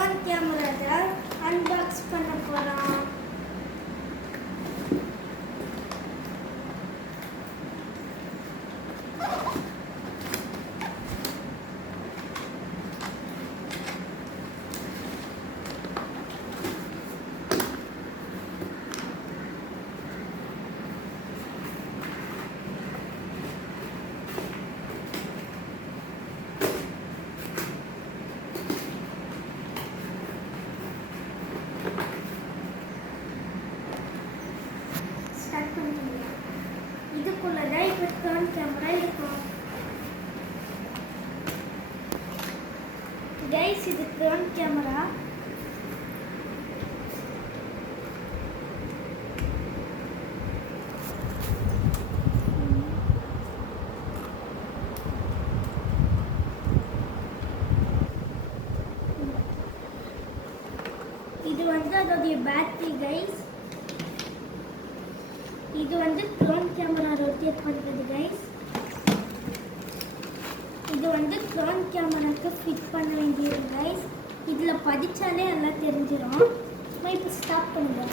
Drone camera தான் unbox பண்ண போகிறோம். இதுக்குள்ளதான் இப்போ ட்ரோன் கேமரா இருக்கும். கைஸ், இது ட்ரோன் கேமரா. இது வந்து அதோடைய பேட்டரி கைஸ். இது வந்து ட்ரோன் கேமரா ரொட்டேட் பண்ணுறது கைஸ். இது வந்து ட்ரோன் கேமராக்கு ஃபிட் பண்ண வேண்டியது கைஸ். இதில் பதிச்சாலே எல்லாம் தெரிஞ்சிடும். இப்போ ஸ்டாப் பண்ணுங்க.